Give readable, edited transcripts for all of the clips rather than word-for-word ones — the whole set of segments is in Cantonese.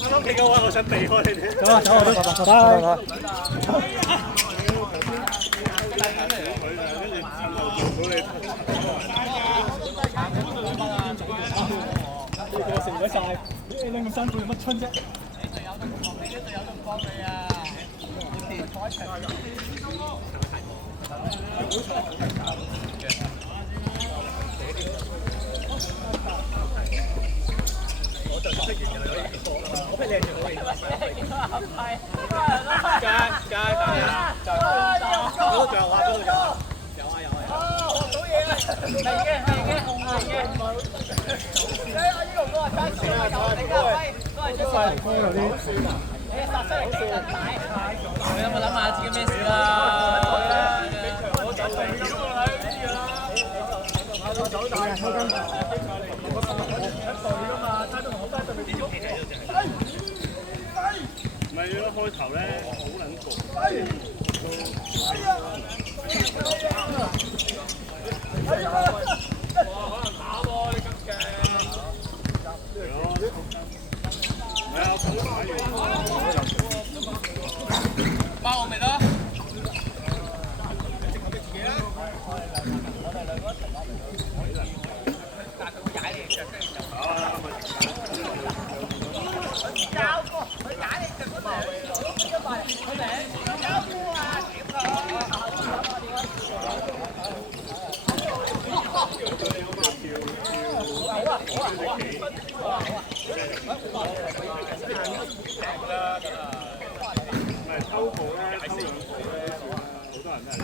啱啱企嘅話，我想避開你哋。走啊走啊走啊走啊！我食咗晒，你兩咁辛苦有乜春啫？我就識完嘅啦，我俾你做好嘢。加嗰度仲有啊，嗰度有啊，有啊有啊。學到嘢啦，係嘅，紅係嘅。呢個哥係真少啊，有嚟㗎，都係出曬嚟嗰啲。你殺出嚟幾人大？你有冇諗下自己咩事啦？我走嚟㗎嘛，你知㗎啦。我走大啊，抽筋。唔係一開頭咧，好撚焗。哇！可能打喎，你咁勁。係啊，包我未得。偷步咧，偷兩步咧，好多人都係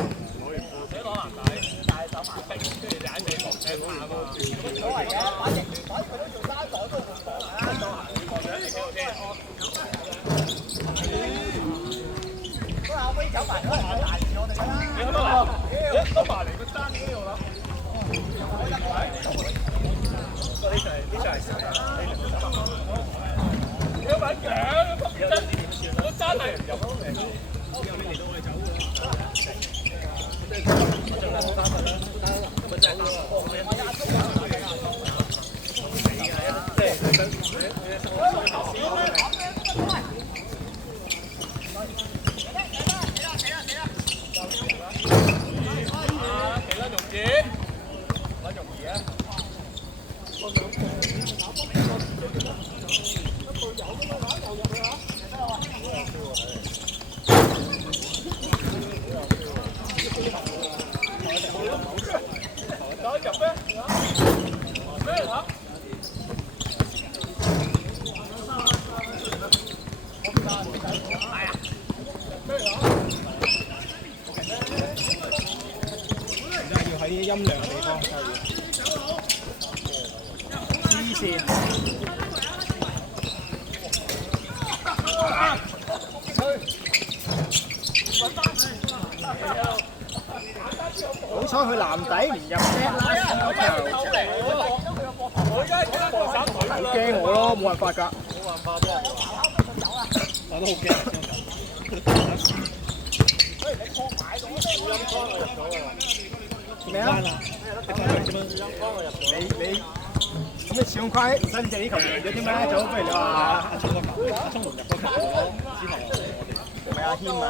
攞完波，攞籃底，帶手埋冰，跟住踩死落車攞完波，冇所謂嘅，反正佢都做三袋都換波啦。嗰後尾走埋嗰人係大事我哋啦。你咁啊？收埋嚟個爭呢度啦。呢場係誰啊？有份獎，我爭係唔入咯。之後你嚟到我哋走㗎啦。我盡量冇三分啦。咁咪真係打波嘅。音量嘅地方，黐線。好彩佢籃底唔入啫，好驚我咯，冇辦法㗎。冇辦法啫。我都好驚。咩啊？你咁你始終虧新借呢球贏咗添咩？早不如你話阿聰入嗰球咯，之後唔係阿謙啊，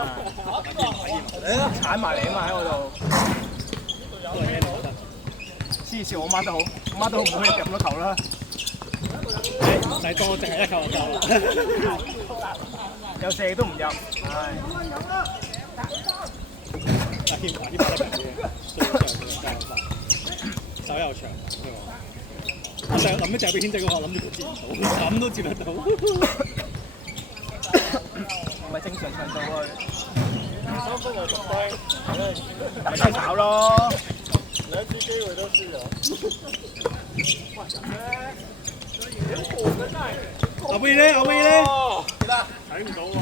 鏟埋嚟啊嘛喺我度。黐線，我媽都好，我媽都好唔可以入咗球啦。唔使多，淨係一球就夠啦。有射都唔入，唉。阿謙打得緊嘅，手又長，我成日諗一隻俾軒仔嗰個，諗住佢接唔到，咁都接得到，唔係正常長度啊！三分我獨低，咪先炒咯，兩次機會都輸咗。阿威咧，阿威咧，睇唔到喎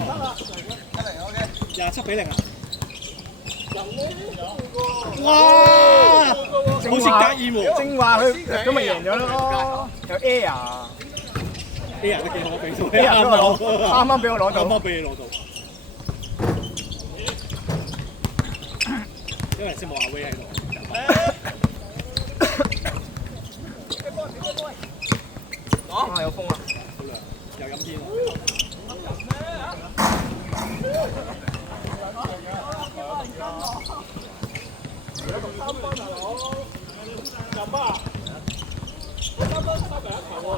，27-0啊！哇！好似隔意喎，正話佢咁咪贏咗咯，有 air 都幾好，俾到 air 都攞，啱啱俾我攞到，啱啱俾你攞到，因為先冇阿威喺度。啊有風啊！又飲天喎。入啊！3分3球喎。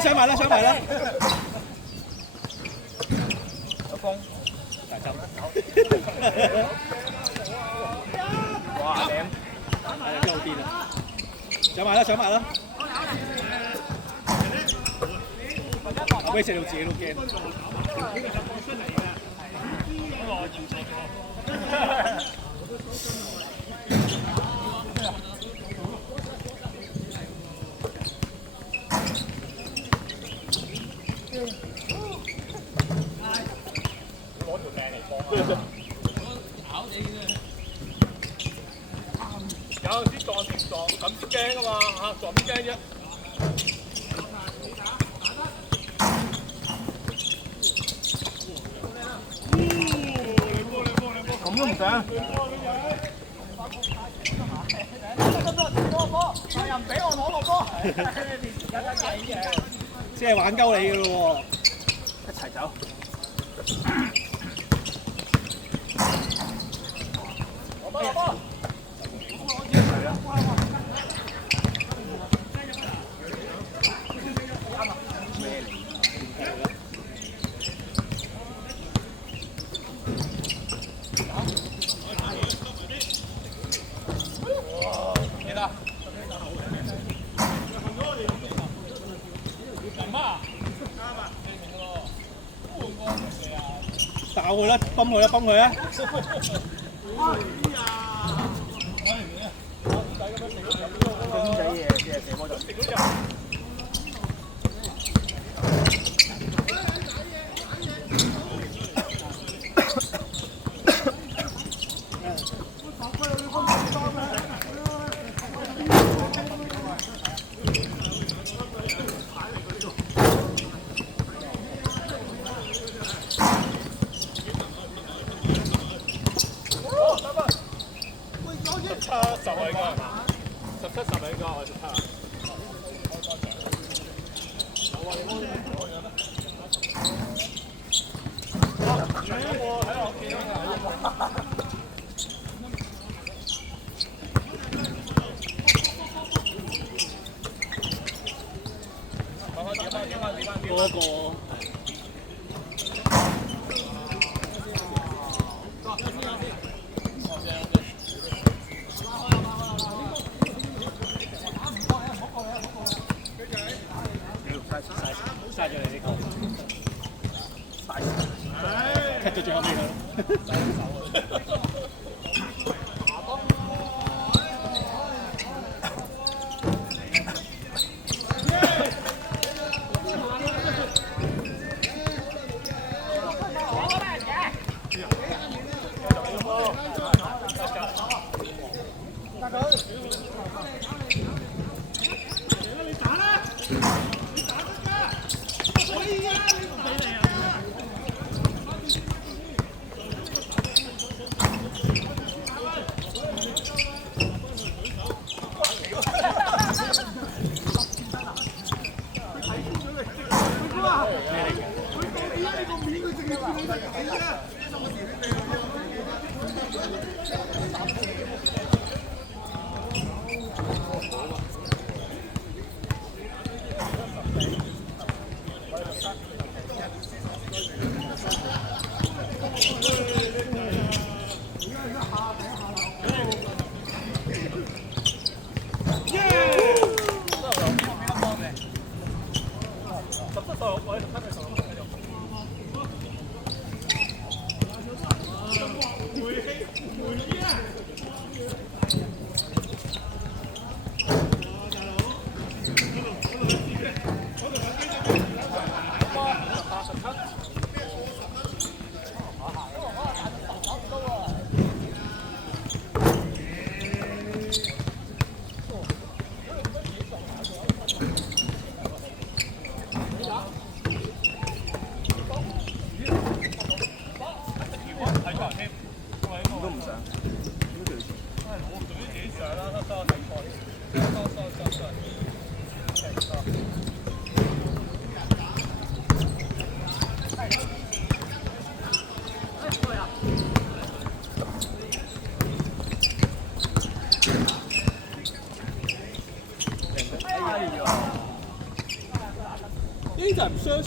上埋啦！有風，大針。哇頂！係啊，真係好癲啊！上埋啦！阿威射到自己都驚。有啲撞咁先驚啊嘛嚇，撞邊驚啫？咁都唔想。又唔俾我攞個波，即係玩鳩你嘅咯喎！一齊走。攞波！爆佢啦，崩佢啊！公仔嘢嘅射波就。17-10嚟㗎，17-10嚟㗎，我就睇。嗰個。嘥咗你呢個，踢到最後尾啦。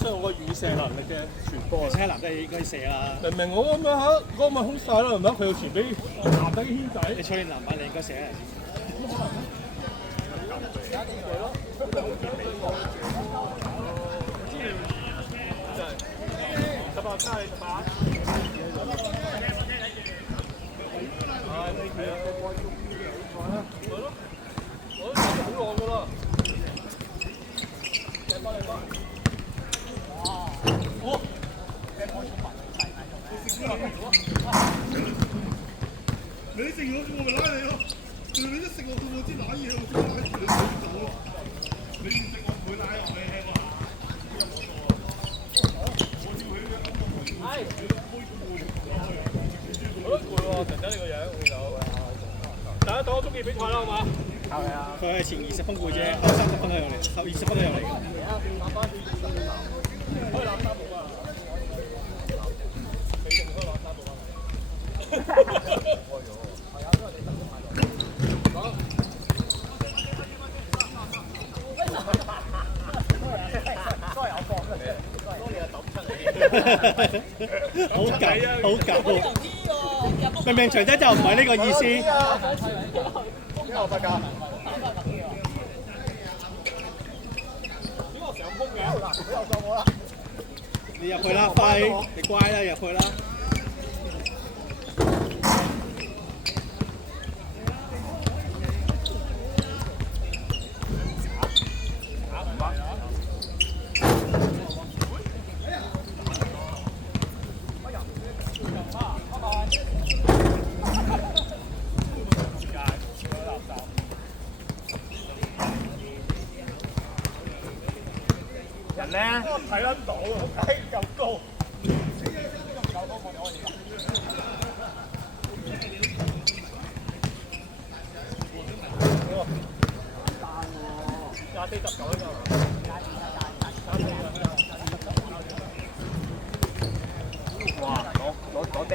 出我個預射能力嘅傳波。車男都係應該射啦。明明我咁樣嚇，嗰個咪空晒啦，係咪？佢要傳俾男仔軒仔。你吹籃板，你應該射啊！你食咗我咪拉你咯，你一食我我知揦嘢，我知揦住你走啊！你唔食我唔會拉落你聽話。我都攰喎，突然間呢個樣會有。大家當我中意比賽啦，好嘛？係啊。佢係前20分攰啫，後30分都有嚟，後20分都有嚟㗎。可以攬三步啊！你仲可以攬三步啊！好夾，好夾。明明長仔就唔係呢個意思。邊個不㗎？你入去啦，快！你乖啦，入去啦。人咧睇得到，睇夠高。哇！攞釘。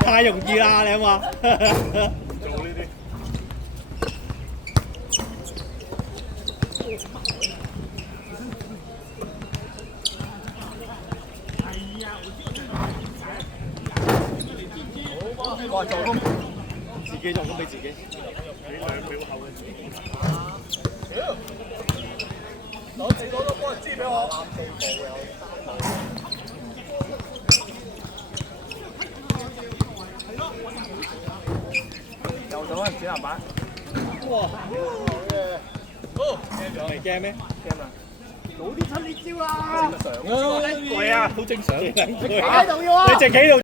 太容易啦，你話？做呢啲。我做工，自己做工俾自己。你2秒後嘅自己。攞多波支俾我。又到啊！轉籃板。哇！好，你驚咩？驚啊！早啲出呢招啦！正常啊。係啊，好正常。你企喺度要啊！淨企喺度。